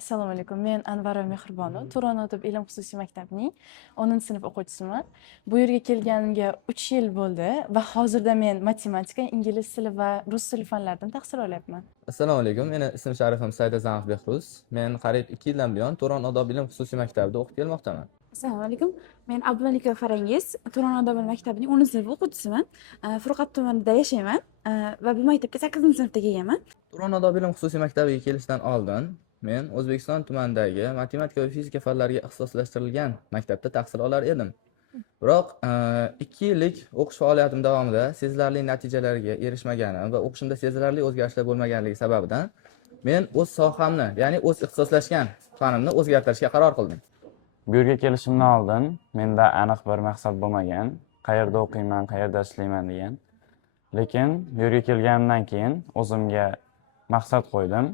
Assalomu alaykum. Men Anvara Mehribonova, Turon odab ilm xususiy maktabining 10-sinf o'quvchisiman. Bu yerga kelganimga 3 yil bo'ldi va hozirda men matematika, ingliz tili va rus tili fanlaridan tahsil olyapman. Assalomu alaykum. Meni ismim Sharifim Saidazamov Behruz. Men qariyb 2 yildan buyon Turon odob ilm xususiy maktabida o'qib kelmoqdaman. Assalomu alaykum. Men Abdumalikova Farangiz, Turon odob maktabining 10-sinf o'quvchisiman. Furqat tumanida yashayman va bu maktabga 8-sinfda kelganman. Turon odob ilm xususiy maktabiga kelishdan oldin men O'zbekiston tumanidagi matematika va fizika fanlariga ixtisoslashtirilgan maktabda tahsil olar edim. Biroq 2 yillik o'qish faoliyatim davomida sezilarli natijalarga erishmaganim va o'qishimda sezilarli o'zgarishlar bo'lmaganligi sababidan men o'z sohamni, ya'ni o'z ixtisoslashgan fanimni o'zgartirishga qaror qildim. Bu yerga kelishimdan oldin menda aniq bir maqsad bo'lmagan, qayerda o'qiyman, qayerda ishlayman degan. Lekin bu yerga kelganimdan keyin o'zimga maqsad qo'ydim.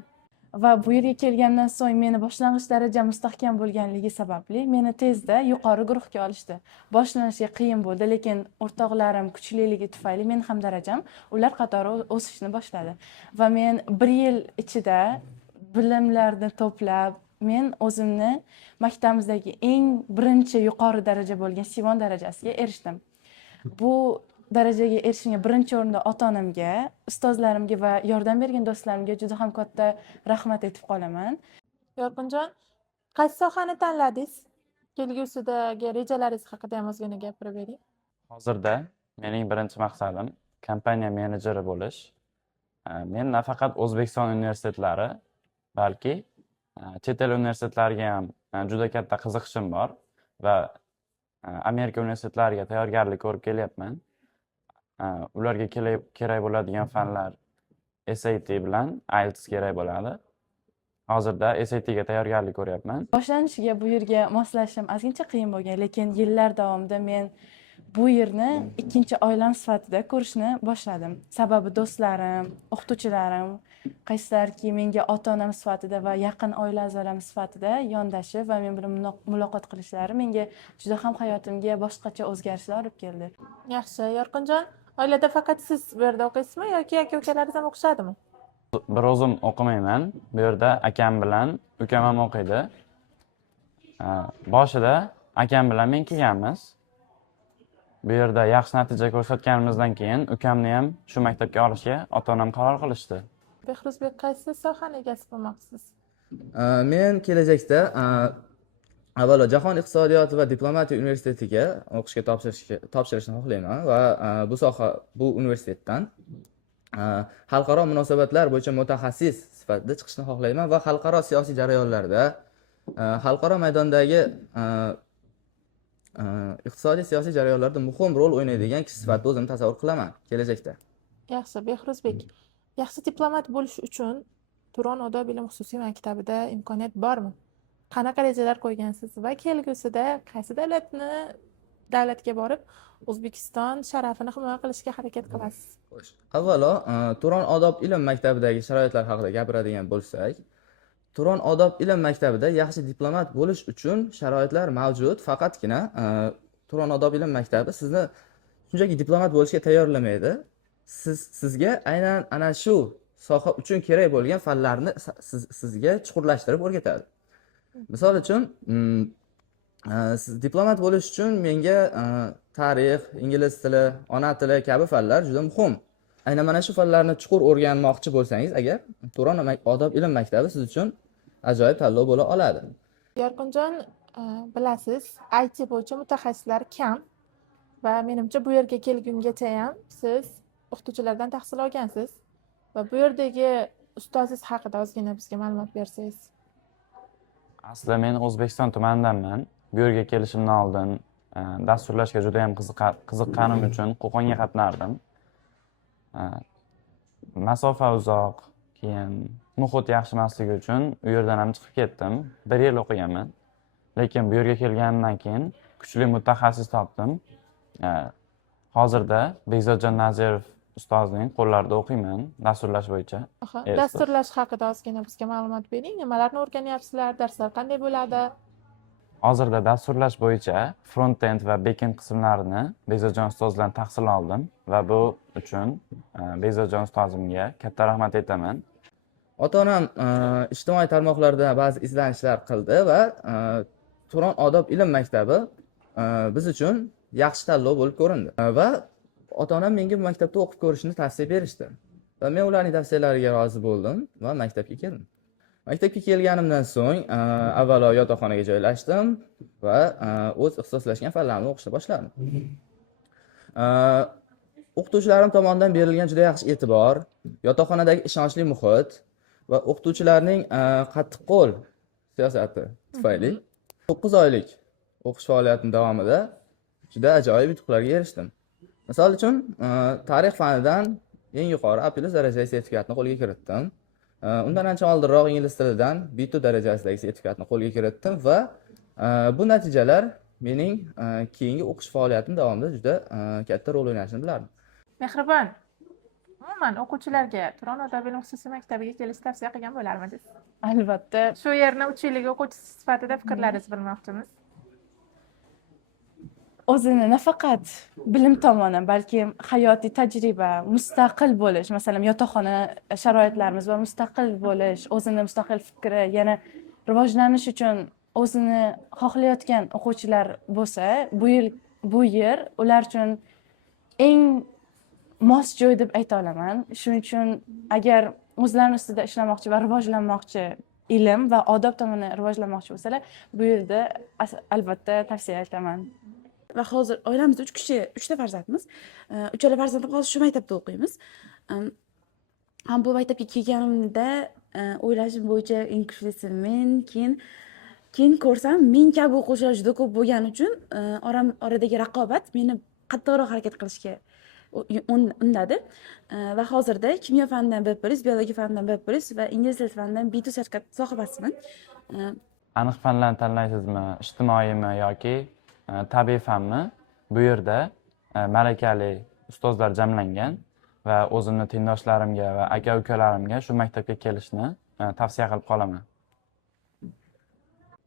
Va bu yerga kelgandan so'ng meni boshlang'ich daraja mustahkam bo'lganligi sababli meni tezda yuqori guruhga olishdi. Boshlanishi qiyin bo'ldi, lekin o'rtoqlarim kuchliligi tufayli men ham darajam ular qatori o'sishni boshladi. Va men 1 yil ichida bilimlarni to'plab, men o'zimni maktabimizdagi eng birinchi yuqori daraja bo'lgan Sivon darajasiga erishdim. Bu darajaga erishishimga birinchi o'rinda ota-onamga, ustozlarimga va yordam bergan do'stlarimga juda ham katta rahmat aytib qolaman. Yorqinjon, qaysi sohani tanladingiz? Kelgusidagi rejalaringiz haqida ham ozgina gapirib bering. Hozirda mening birinchi maqsadim kompaniya menejeri bo'lish. Men nafaqat O'zbekiston universitetlari, balki chet el universitetlariga ham juda katta qiziqishim bor va Amerika universitetlariga tayyorgarlik ko'rib kelyapman. Ularga kerak bo'ladigan fanlar SAT bilan IELTS kerak bo'ladi. Hozirda SAT ga tayyorgarlik ko'ryapman. Boshlanishiga bu yerga moslashishim ozgincha qiyin bo'lgan, lekin yillar davomida men bu yerni ikkinchi oilam sifatida ko'rishni boshladim. Sababi do'stlarim, o'qituvchilarim, qaysilarki menga ota-onam sifatida va yaqin oila a'zolarim sifatida yondashib va men bilan muloqot qilishlari menga juda ham hayotimga boshqacha o'zgarishlar olib keldi. Yaxshi, Yorqinjon, oilada faqat siz bu yerda o'qiysizmi yoki aka-ukalaringiz ham o'qishadimi? Bir o'zim o'qimayman. Bu yerda akam bilan ukam ham o'qiydi. Boshida akam bilan men kelganmiz. Bu yerda yaxshi natija ko'rsatganimizdan keyin ukamni ham shu maktabga olishga ota-onam qaror qilishdi. Behruzbek, qaysi sohani egasi bo'lmoqchisiz? Men kelajakda avvalo Jahon iqtisodiyoti va diplomatiya universitetiga o'qishga topshirishni xohlayman va bu universitetdan xalqaro munosabatlar bo'yicha mutaxassis sifatida chiqishni xohlayman va xalqaro siyosiy jarayonlarda xalqaro maydondagi iqtisodiy siyosiy jarayonlarda muhim rol o'ynaydigan kishi sifatida o'zimni tasavvur qilaman kelajakda. Yaxshi, Behruzbek, yaxshi diplomat bo'lish uchun Turon odob ilm xususiy maktabida imkoniyat bormi? Qanaqa rejalar qo'ygansiz va kelgusida qaysi davlatga borib O'zbekiston sharafini himoya qilishga harakat qilasiz? Avvalo, Turon odob ilm maktabidagi sharoitlar haqida gapiradigan bo'lsak, Turon odob ilm maktabida yaxshi diplomat bo'lish uchun sharoitlar mavjud, faqatgina Turon odob ilm maktabi sizni shunchaki diplomat bo'lishga tayyorlamaydi. Sizga aynan ana shu soha uchun kerak bo'lgan fanlarni sizga chuqurlashtirib o'rgatadi. Misol uchun, siz diplomat bo'lish uchun menga tarix, ingliz tili, ona tili kabi fanlar juda muhim. Aynan mana shu fanlarni chuqur o'rganmoqchi bo'lsangiz, agar Turon odob ilm maktabi siz uchun ajoyib tanlov bo'la oladi. Yorqinjon, bilasiz, IT bo'yicha mutaxassislar kam va menimcha bu yerga kelgungacha ham siz o'qituvchilardan tahsil olgansiz va bu yerdagi ustozingiz haqida ozgina bizga ma'lumot bersangiz. Aslida men O'zbekiston tumanidanman. Bu yerga kelishimdan oldin dasturlashga juda ham qiziqqanim uchun Qo'qonga qatnardim. Masofa uzoq, keyin muhit yaxshi emasligi uchun u yerdan ham chiqib ketdim. 1 yil o'qiganman. Lekin bu yerga kelganimdan keyin kuchli mutaxassis topdim. Hozirda Bekzodjon Nazirov ustozning qo'llarida o'qiyman, dasturlash bo'yicha. Dasturlash haqida ozgina bizga ma'lumot bering. Nimalarni o'rganyapsizlar? Darslar qanday bo'ladi? Hozirda dasturlash bo'yicha front-end va back-end qismlarini Bekzodjon ustozdan tahsil oldim va bu uchun Bekzodjon ustozimga katta rahmat aytaman. Ota-onam ijtimoiy tarmoqlarda ba'zi izlanishlar qildi va Turon odob ilm maktabi biz uchun yaxshi tanlov bo'lib ko'rindi. Va ota-onam menga bu maktabda o'qib ko'rishni tavsiya berishdi. Va men ularning tavsiyalariga rozi bo'ldim va maktabga keldim. Maktabga kelganimdan so'ng avvalo yotoqxonaga joylashdim va o'z ixtisoslashgan fanlarimni o'qishni boshladim. O'qituvchilarim tomonidan berilgan juda yaxshi e'tibor, yotoqxonadagi ishonchli muhit va o'qituvchilarning qattiqqo'l siyosati tufayli 9 oylik o'qish faoliyatim davomida juda ajoyib yutuqlarga erishdim. Misol uchun, tarix fanidan eng yuqori A+ darajadagi sertifikatni qo'lga kiritdim. Undan ancha oldinroq ingliz tilidan B2 darajasidagi sertifikatni qo'lga kiritdim va bu natijalar mening keyingi o'qish faoliyatim davomida juda katta rol o'ynashini bilardim. Mehribon, umuman o'quvchilarga Turon odob ilm xususiy maktabiga kelishni tavsiya qilgan bo'larmidingiz? Albatta, Shu yerni 3 yillik o'quvchisi sifatida fikrlaringizni bilmoqchimiz. o'zini nafaqat bilim tomoni, balki hayotiy tajriba, mustaqil bo'lish, masalan, yotoqxona sharoitlarimiz va mustaqil bo'lish, o'zini mustaqil fikri, yana rivojlanish uchun o'zini xohlayotgan o'quvchilar bo'lsa, bu yer ular uchun eng mos joy deb ayta olaman. Shuning uchun agar o'zlarini ustida ishlamoqchi va rivojlanmoqchi, ilm va odob tomoni rivojlanmoqchi bo'lsalar, bu yerda albatta tavsiya etaman. Va hozir oilamizda 3 ta farzandmiz. Uchala farzandim hozir shu maktabda o'qiymiz. Ham bu maktabga kelganimda o'ylashim bo'yicha eng kuchlisi men, keyin ko'rsam men kabi o'quvchilar juda ko'p bo'lgani uchun oradagi raqobat meni qattiqroq harakat qilishga undadi. Va hozirda kimyo fanidan B+, biologiya fanidan B+ va ingliz tili fanidan B2 sertifikat sohibasiman. Aniq fanlarni tanlaysizmi, ijtimoiymi yoki tabiiy fanmi? Bu yerda malakali ustozlar jamlangan va o'zimni tengdoshlarimga va aka-ukalarimga shu maktabga kelishni tavsiya qilib qolaman.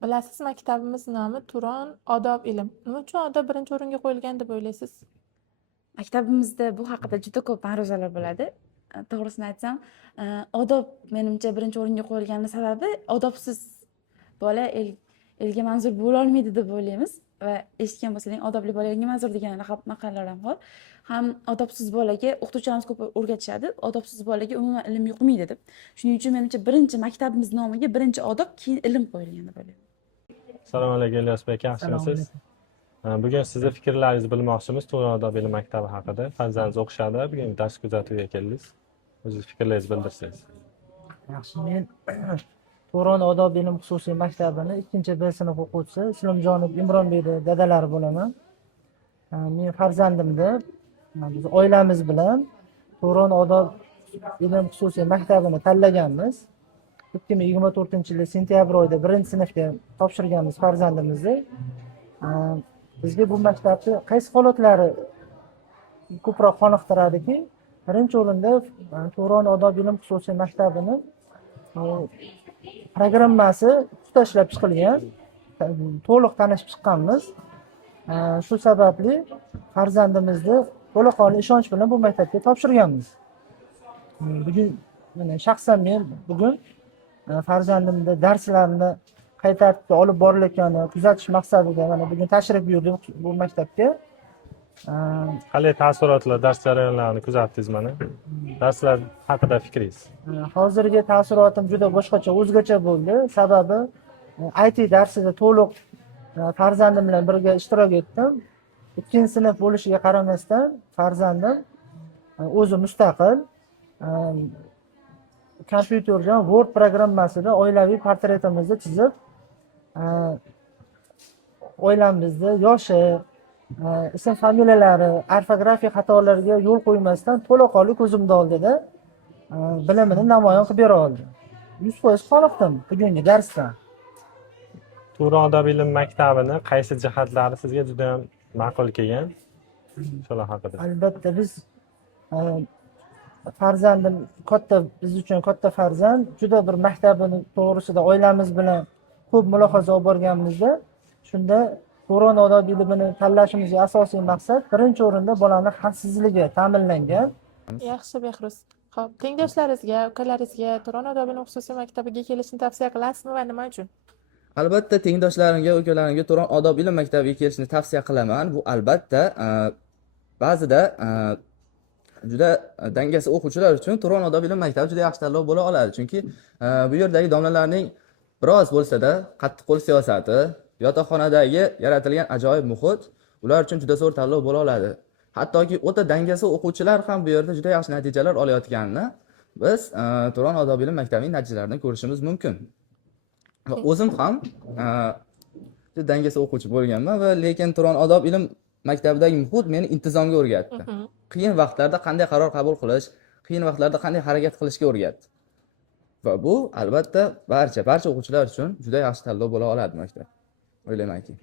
Bilasiz, maktabimiz nomi Turon odob ilm. Nima uchun odob birinchi o'ringa qo'yilgan deb o'ylaysiz? Maktabimizda bu haqida juda ko'p ma'ruzalar bo'ladi. To'g'risini aytsam, odob menimcha birinchi o'ringa qo'yilgani sababi odobsiz bola elga manzur bo'la olmaydi deb o'ylaymiz va eshitgan bo'lsangiz, odobli bola elga manzur degan maqollar ham bor. Ham odobsiz bolaga o'qituvchilarimiz ko'p o'rgatishadi, odobsiz bolaga umuman ilm yuqmaydi deb. Shuning uchun menimcha birinchi maktabimiz nomiga birinchi odob, keyin ilm qo'yilgan deb o'ylayman. Assalomu alaykum Ilyos bek, yaxshimisiz? Bugun sizni fikrlaringizni bilmoqchimiz Turon odob ilm maktabi haqida. Farzandingiz o'qishadi, bugun dars kuzatuvga keldingiz. O'zingiz fikrlaringizni bildirsangiz. Yaxshi, men Turon odob ilm xususiy maktabini 2-B sinf o'quvchisi Islomjonov Imronbekning dadalari bo'laman. Men farzandimni biz oilamiz bilan Turon odob ilm xususiy maktabini tanlaganmiz. 2024-yil sentyabr oyida 1-sinfga topshirganmiz farzandimizni. Bizga bu maktabni qaysi holatlari ko'proq qoniqtiradiki, birinchi o'rinda Turon odob ilm xususiy maktabini programmasi usta ishlab chiqilgan, to'liq tanishib chiqqanmiz. Shu sababli farzandimizni to'laqonli ishonch bilan bu maktabga topshirganmiz. Bugun shaxsan men bugun farzandimni darslarini qay tartibda olib borilayotganini kuzatish maqsadida mana bugun tashrif buyurdim bu maktabga. Qanday taassurotlar, dars jarayonlarini kuzatdingiz mana? Darslar haqida fikringiz? Hozirgi taassurotim juda boshqacha, o'zgacha bo'ldi. Sababi IT darsida to'liq farzandim bilan birga ishtirok etdim. 2-sinf bo'lishiga qaramasdan farzandim o'zi mustaqil kompyuterda Word programmasida oilaviy portretimizni chizib, oilamizda yoshi, ism familiyalari, orfografiya xatolariga yo'l qo'ymasdan to'laqonli ko'zimda oldida bilimini namoyon qilib bera oldi. 100% qoniqdim bugungi darsdan. Turon odob ilm maktabini qaysi jihatlari sizga juda ham ma'qul kelgan? Shular haqida. Albatta biz farzandim katta, biz uchun katta farzand, juda bir maktabini to'g'risida oilamiz bilan ko'p mulohaza olib borganmizda, shunda Turon odob ilmini tanlashimizga asosiy maqsad birinchi o'rinda bolaning xavfsizligi ta'minlangan. Yaxshi, Behruz. Xo'p, tengdoshlaringizga, ukalaringizga Turon odob bilim xususiy maktabiga kelishni tavsiya qilasizmi va nima uchun? Albatta tengdoshlarimga, ukalarimga Turon odob ilm maktabiga kelishni tavsiya qilaman. Bu albatta ba'zida juda dangasa o'quvchilar uchun Turon odob ilm maktabi juda yaxshi tanlov bo'la oladi. Chunki bu yerdagi domlalarning biroz bo'lsa-da qattiqqo'l siyosati, yotoqxonadagi yaratilgan ajoyib muhit ular uchun juda zo'r tanlov bo'la oladi. Hattoki o'ta dangasa o'quvchilar ham bu yerda juda yaxshi natijalar olayotganini biz Turon odob ilm maktabining natijalarini ko'rishimiz mumkin. Va o'zim ham juda dangasa o'quvchi bo'lganman va lekin Turon odob ilm maktabidagi muhit meni intizomga o'rgatdi. Qiyin vaqtlarda qanday qaror qabul qilish, qiyin vaqtlarda qanday harakat qilishga o'rgatdi. Va bu albatta barcha o'quvchilar uchun juda yaxshi tanlov bo'la oladi maktab. O'ylaymanki.